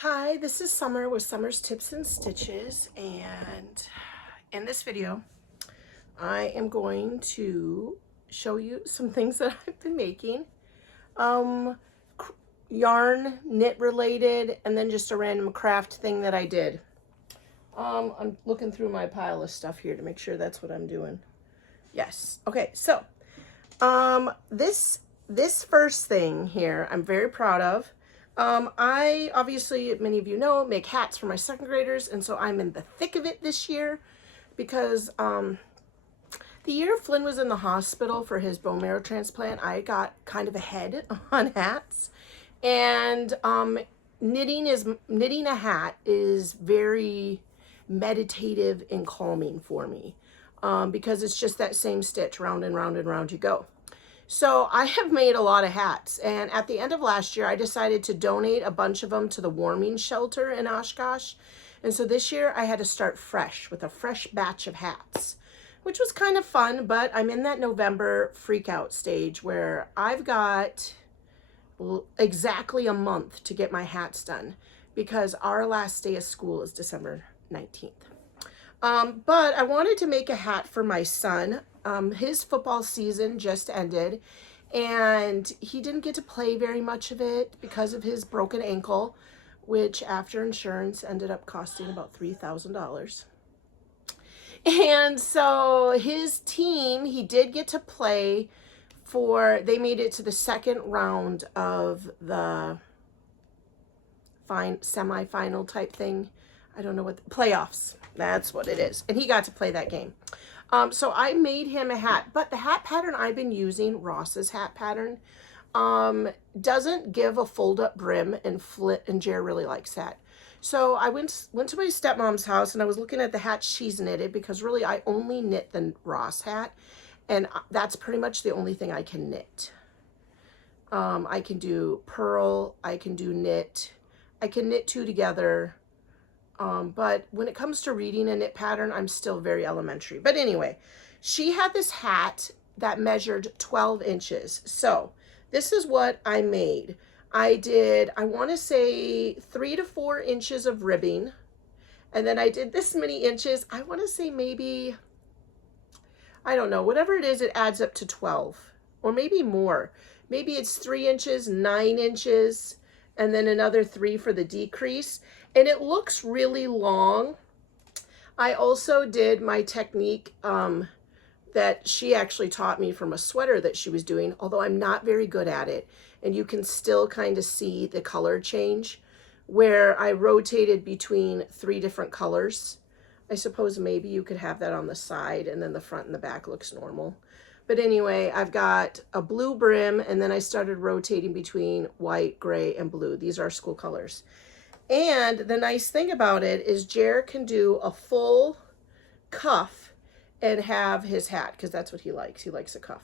Hi, this is Summer with Summer's Tips and Stitches, and in this video I am going to show you some things that I've been making. Um, Yarn, knit related, and then just a random craft thing that I did. I'm looking through my pile of stuff here to make sure that's what I'm doing. Yes. Okay, so this first thing here I'm very proud of. I obviously, many of you know, make hats for my second graders, and so I'm in the thick of it this year because the year Flynn was in the hospital for his bone marrow transplant, I got kind of ahead on hats, and knitting a hat is very meditative and calming for me because it's just that same stitch, round and round and round you go. So I have made a lot of hats, and at the end of last year I decided to donate a bunch of them to the warming shelter in Oshkosh. And so this year I had to start fresh with a fresh batch of hats, which was kind of fun, but I'm in that November freak out stage where I've got exactly a month to get my hats done because our last day of school is December 19th. But I wanted to make a hat for my son. His football season just ended, and he didn't get to play very much of it because of his broken ankle, which after insurance ended up costing about $3,000. And so his team, he did get to play they made it to the second round of the semi-final type thing. I don't know what playoffs. That's what it is. And he got to play that game. So I made him a hat, but the hat pattern I've been using, Ross's hat pattern, doesn't give a fold-up brim, and Jer really likes that. So I went to my stepmom's house and I was looking at the hats she's knitted because really I only knit the Ross hat, and that's pretty much the only thing I can knit. I can do purl, I can do knit, I can knit two together. But when it comes to reading a knit pattern, I'm still very elementary. But anyway, she had this hat that measured 12 inches. So this is what I made. I did, I want to say 3 to 4 inches of ribbing. And then I did this many inches. I want to say maybe, I don't know, whatever it is, it adds up to 12 or maybe more. Maybe it's 3 inches, 9 inches, and then another 3 for the decrease. And it looks really long. I also did my technique that she actually taught me from a sweater that she was doing, although I'm not very good at it. And you can still kind of see the color change where I rotated between 3 different colors. I suppose maybe you could have that on the side and then the front and the back looks normal. But anyway, I've got a blue brim, and then I started rotating between white, gray, and blue. These are school colors. And the nice thing about it is Jer can do a full cuff and have his hat because that's what he likes. He likes a cuff.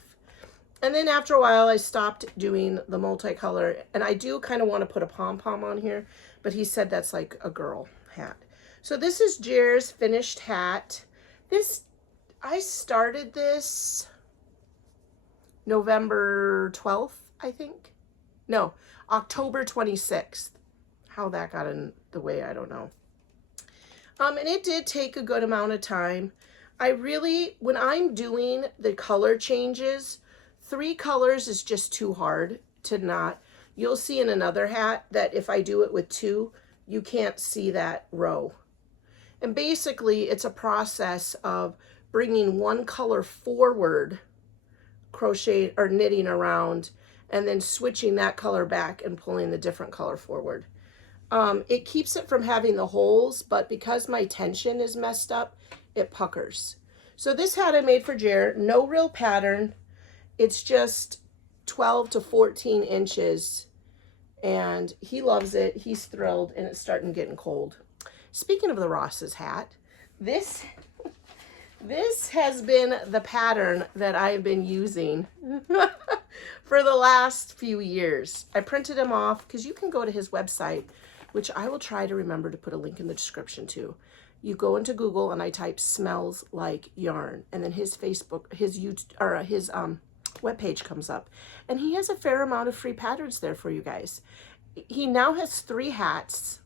And then after a while, I stopped doing the multicolor, and I do kind of want to put a pom-pom on here, but he said that's like a girl hat. So this is Jer's finished hat. I started this November 12th, I think. No, October 26th. How that got in the way, I don't know. And it did take a good amount of time. When I'm doing the color changes, 3 colors is just too hard to knot. You'll see in another hat that if I do it with 2, you can't see that row. And basically, it's a process of bringing one color forward, crochet or knitting around, and then switching that color back and pulling the different color forward. It keeps it from having the holes, but because my tension is messed up, it puckers. So this hat I made for Jer, no real pattern. It's just 12 to 14 inches, and he loves it. He's thrilled, and it's starting getting cold. Speaking of the Ross's hat, this has been the pattern that I've been using for the last few years. I printed him off because you can go to his website, which I will try to remember to put a link in the description to. You go into Google and I type "smells like yarn," and then his Facebook, his YouTube, or his webpage comes up, and he has a fair amount of free patterns there for you guys. He now has 3 hats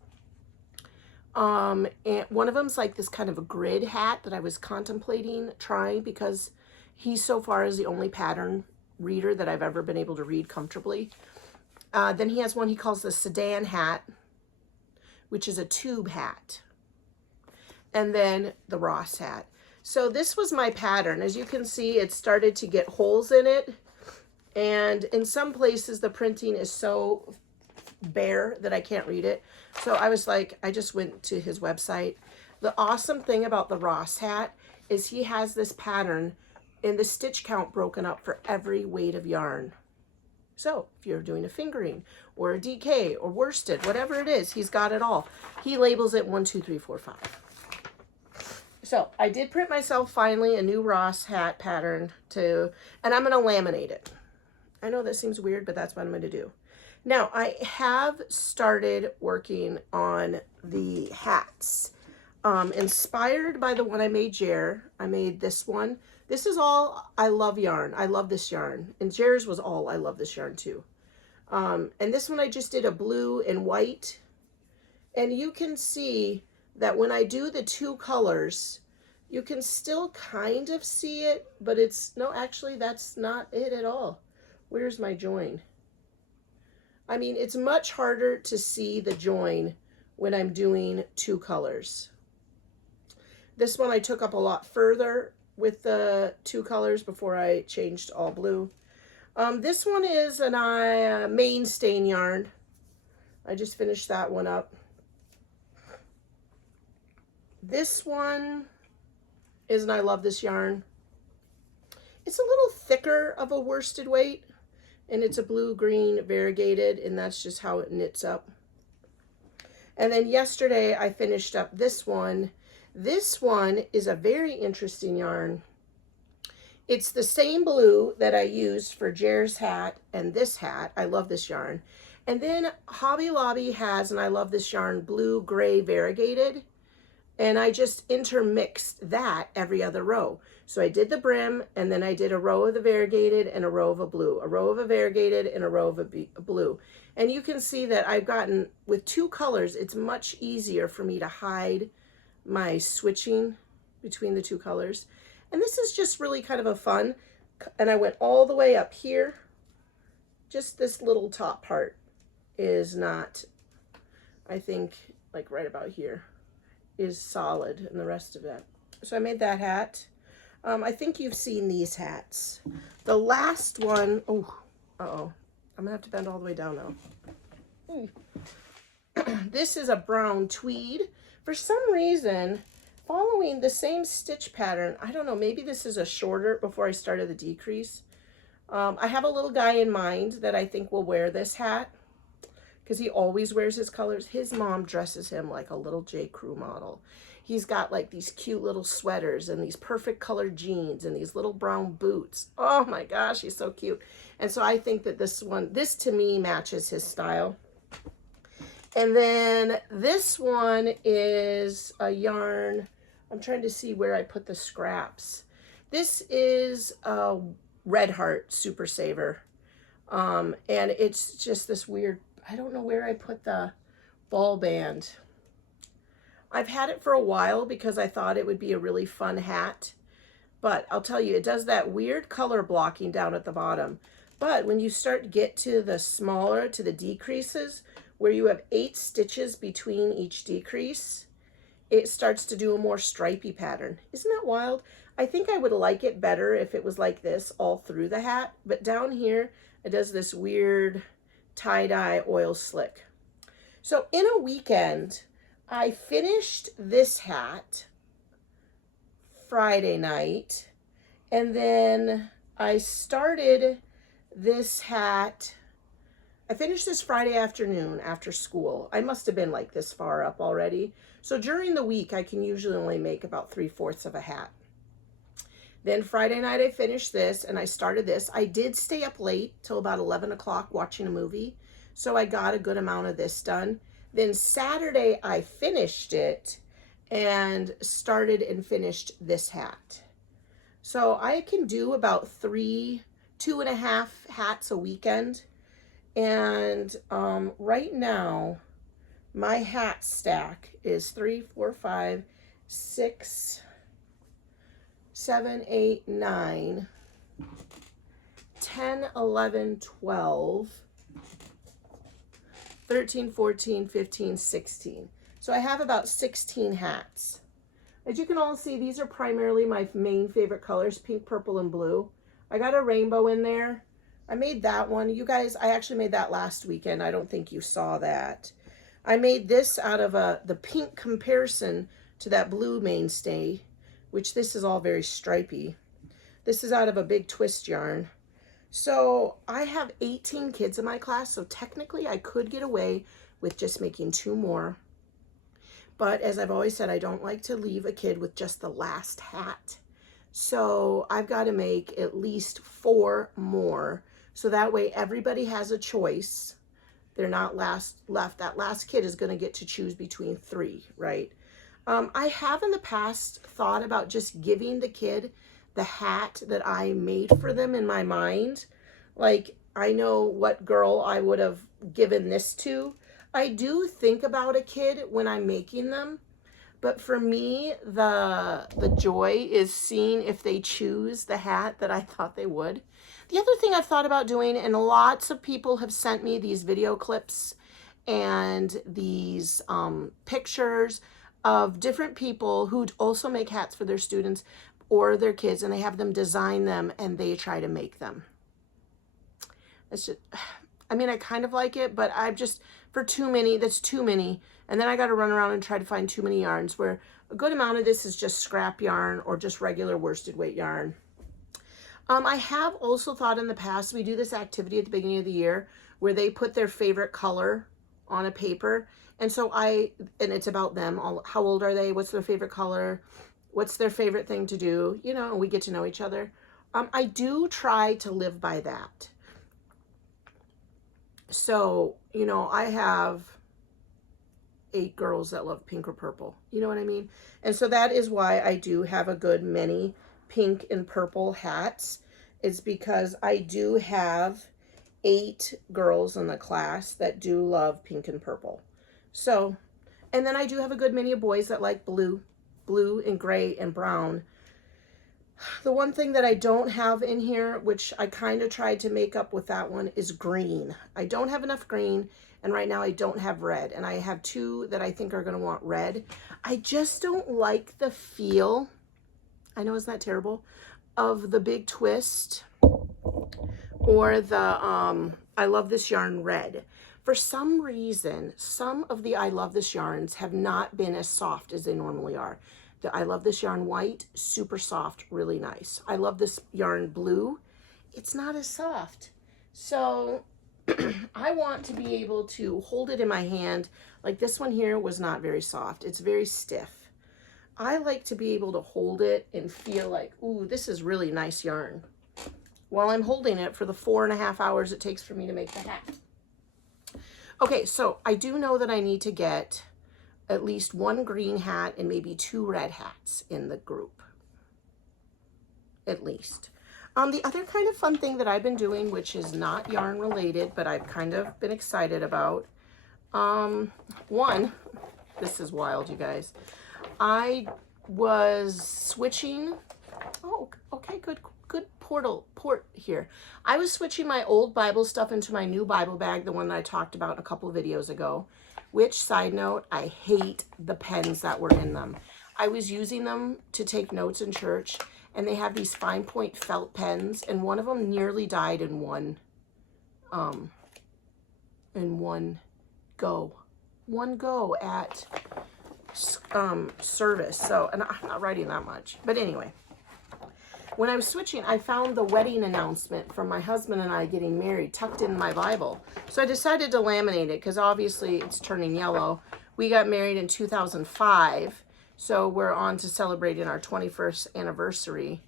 And one of them's like this kind of a grid hat that I was contemplating trying because he so far is the only pattern reader that I've ever been able to read comfortably. Then he has one he calls the sedan hat, which is a tube hat. And then the Ross hat. So this was my pattern. As you can see, it started to get holes in it. And in some places, the printing is so bare that I can't read it. So I was like, I just went to his website. The awesome thing about the Ross hat is he has this pattern in the stitch count broken up for every weight of yarn. So if you're doing a fingering or a DK or worsted, whatever it is, he's got it all. He labels it 1, 2, 3, 4, 5. So I did print myself finally a new Ross hat pattern and I'm going to laminate it. I know that seems weird, but that's what I'm going to do. Now I have started working on the hats. Inspired by the one I made Jer. I made this one. This is all, I love yarn. I love this yarn. And Jer's was all, I love this yarn too. And this one I just did a blue and white. And you can see that when I do the two colors, you can still kind of see it, but it's, no, actually that's not it at all. Where's my join? I mean, it's much harder to see the join when I'm doing two colors. This one I took up a lot further with the two colors before I changed all blue. This one is a main stain yarn. I just finished that one up. This one is, and I love this yarn. It's a little thicker of a worsted weight, and it's a blue-green variegated, and that's just how it knits up. And then yesterday I finished up this one. This one is a very interesting yarn. It's the same blue that I used for Jer's hat and this hat. I love this yarn. And then Hobby Lobby has, and I love this yarn, blue-gray variegated. And I just intermixed that every other row. So I did the brim, and then I did a row of the variegated and a row of a blue, a row of a variegated and a row of a blue. And you can see that I've gotten, with two colors, it's much easier for me to hide my switching between the two colors. And this is just really kind of a fun, and I went all the way up here. Just this little top part is not, I think, like right about here is solid, and the rest of it. So I made that hat. I think you've seen these hats. The last one, oh, uh-oh. I'm gonna have to bend all the way down now. This is a brown tweed. For some reason, following the same stitch pattern, I don't know, maybe this is a shorter before I started the decrease. I have a little guy in mind that I think will wear this hat because he always wears his colors. His mom dresses him like a little J. Crew model. He's got like these cute little sweaters and these perfect colored jeans and these little brown boots. Oh my gosh, he's so cute. And so I think that this to me matches his style. And then this one is a yarn. I'm trying to see where I put the scraps. This is a Red Heart Super Saver. And it's just this weird, I don't know where I put the ball band. I've had it for a while because I thought it would be a really fun hat. But I'll tell you, it does that weird color blocking down at the bottom. But when you start to get to the smaller, to the decreases, where you have 8 stitches between each decrease, it starts to do a more stripy pattern. Isn't that wild? I think I would like it better if it was like this all through the hat, but down here it does this weird tie-dye oil slick. So in a weekend, I finished this hat Friday night, and then I started this hat. I finished this Friday afternoon after school. I must have been like this far up already. So during the week, I can usually only make about 3/4 of a hat. Then Friday night, I finished this and I started this. I did stay up late till about 11 o'clock watching a movie. So I got a good amount of this done. Then Saturday, I finished it and started and finished this hat. So I can do about 2.5 hats a weekend. And right now, my hat stack is 3, 4, 5, 6, 7, 8, 9, 10, 11, 12, 13, 14, 15, 16. So I have about 16 hats. As you can all see, these are primarily my main favorite colors, pink, purple, and blue. I got a rainbow in there. I made that one. You guys, I actually made that last weekend. I don't think you saw that. I made this out of the pink comparison to that blue mainstay, which this is all very stripy. This is out of a big twist yarn. So I have 18 kids in my class, so technically I could get away with just making 2 more. But as I've always said, I don't like to leave a kid with just the last hat. So I've got to make at least 4 more. So that way everybody has a choice. They're not left. That last kid is going to get to choose between 3, right? I have in the past thought about just giving the kid the hat that I made for them in my mind. Like, I know what girl I would have given this to. I do think about a kid when I'm making them, but for me, the joy is seeing if they choose the hat that I thought they would. The other thing I've thought about doing, and lots of people have sent me these video clips and these pictures of different people who also make hats for their students or their kids, and they have them design them and they try to make them. It's just, I mean, I kind of like it, but I've just, for too many, that's too many. And then I got to run around and try to find too many yarns, where a good amount of this is just scrap yarn or just regular worsted weight yarn. I have also thought in the past, we do this activity at the beginning of the year where they put their favorite color on a paper. And so and it's about them. How old are they? What's their favorite color? What's their favorite thing to do? You know, and we get to know each other. I do try to live by that. So, you know, I have 8 girls that love pink or purple. You know what I mean? And so that is why I do have a good many pink and purple hats. It's because I do have 8 girls in the class that do love pink and purple. So, and then I do have a good many of boys that like blue and gray and brown. The one thing that I don't have in here, which I kind of tried to make up with that one, is green. I don't have enough green, and right now I don't have red. And I have 2 that I think are going to want red. I just don't like the feel, I know, isn't that terrible, of the big twist or the I Love This Yarn red. For some reason, some of the I Love This yarns have not been as soft as they normally are. The I Love This Yarn white, super soft, really nice. I Love This Yarn blue, it's not as soft. So I want to be able to hold it in my hand. Like this one here was not very soft. It's very stiff. I like to be able to hold it and feel like, ooh, this is really nice yarn, while I'm holding it for the 4.5 hours it takes for me to make the hat. Okay, so I do know that I need to get at least 1 green hat and maybe 2 red hats in the group, at least. The other kind of fun thing that I've been doing, which is not yarn related, but I've kind of been excited about, one, this is wild, you guys. I was switching, oh, okay, good port here. I was switching my old Bible stuff into my new Bible bag, the one that I talked about a couple of videos ago, which, side note, I hate the pens that were in them. I was using them to take notes in church, and they have these fine point felt pens, and one of them nearly died in one go at service. So, and I'm not writing that much, but anyway, when I was switching, I found the wedding announcement from my husband and I getting married tucked in my Bible. So I decided to laminate it because obviously it's turning yellow. We got married in 2005, so we're on to celebrating our 21st anniversary.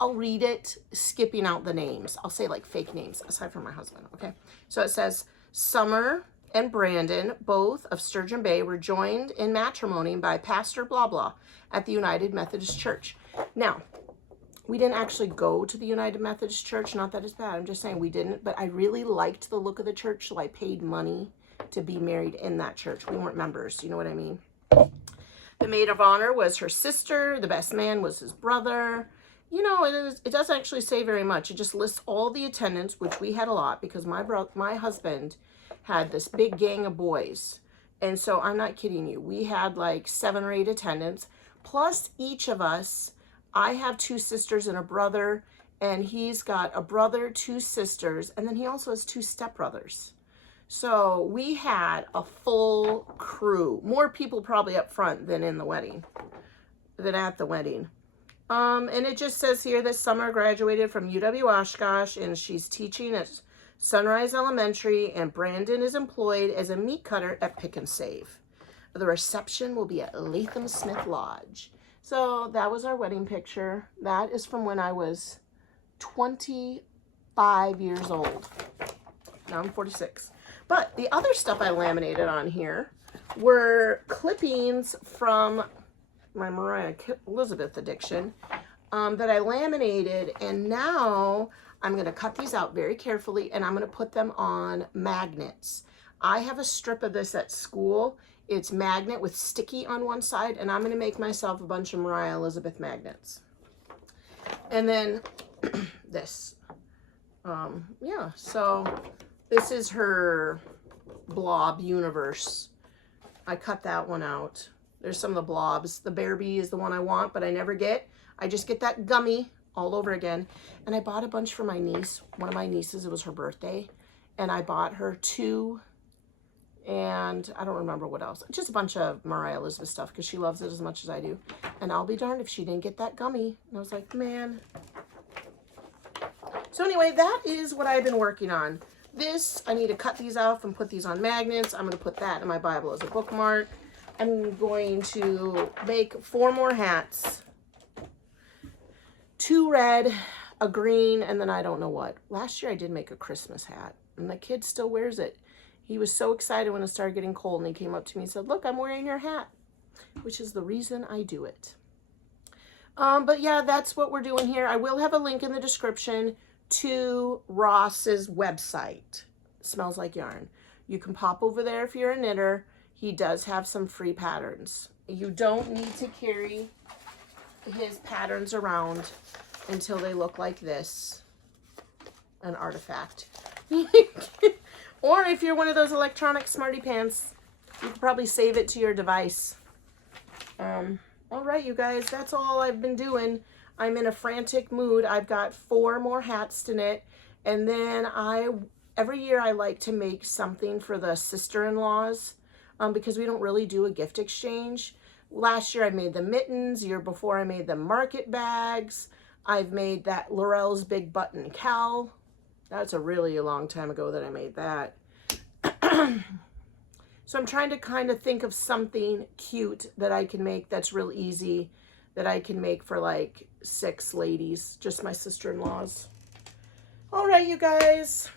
I'll read it, skipping out the names. I'll say like fake names, aside from my husband, okay? So it says, Summer and Brandon, both of Sturgeon Bay, were joined in matrimony by Pastor blah blah at the United Methodist Church. Now, we didn't actually go to the United Methodist Church. Not that it's bad. I'm just saying we didn't. But I really liked the look of the church, so I paid money to be married in that church. We weren't members, you know what I mean? The maid of honor was her sister. The best man was his brother. You know, it doesn't actually say very much. It just lists all the attendants, which we had a lot because my husband had this big gang of boys. And so I'm not kidding you. We had like 7 or 8 attendants. Plus each of us, I have 2 sisters and a brother, and he's got a brother, 2 sisters, and then he also has 2 stepbrothers. So we had a full crew. More people probably up front than in the wedding, than at the wedding. And it just says here that Summer graduated from UW Oshkosh, and she's teaching at Sunrise Elementary, and Brandon is employed as a meat cutter at Pick and Save. The reception will be at Latham Smith Lodge. So that was our wedding picture. That is from when I was 25 years old. Now I'm 46. But the other stuff I laminated on here were clippings from my Mariah Elizabeth addiction that I laminated, and now I'm going to cut these out very carefully, and I'm going to put them on magnets. I have a strip of this at school. It's magnet with sticky on one side, and I'm going to make myself a bunch of Mariah Elizabeth magnets. And then this. Yeah, so this is her blob universe. I cut that one out. There's some of the blobs. The Bear Bee is the one I want, but I never get. I just get that gummy all over again. And I bought a bunch for my niece. One of my nieces, it was her birthday. And I bought her 2, and I don't remember what else. Just a bunch of Mariah Elizabeth stuff because she loves it as much as I do. And I'll be darned if she didn't get that gummy. And I was like, man. So anyway, that is what I've been working on. This, I need to cut these off and put these on magnets. I'm going to put that in my Bible as a bookmark. I'm going to make 4 more hats. 2 red, a green, and then I don't know what. Last year I did make a Christmas hat, and the kid still wears it. He was so excited when it started getting cold, and he came up to me and said, look, I'm wearing your hat, which is the reason I do it. But yeah, that's what we're doing here. I will have a link in the description to Ross's website. Smells Like Yarn. You can pop over there if you're a knitter. He does have some free patterns. You don't need to carry his patterns around until they look like this. An artifact. Or if you're one of those electronic smarty pants, you can probably save it to your device. All right, you guys, that's all I've been doing. I'm in a frantic mood. I've got 4 more hats to knit. And then every year I like to make something for the sister-in-laws because we don't really do a gift exchange. Last year I made the mittens. Year before I made the market bags. I've made that Laurel's Big Button Cowl. That's a really long time ago that I made that. So I'm trying to kind of think of something cute that I can make that's real easy, that I can make for like 6 ladies, just my sister-in-laws. All right, you guys,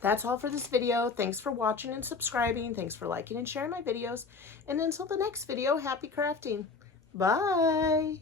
that's all for this video. Thanks for watching and subscribing. Thanks for liking and sharing my videos. And until the next video, happy crafting. Bye.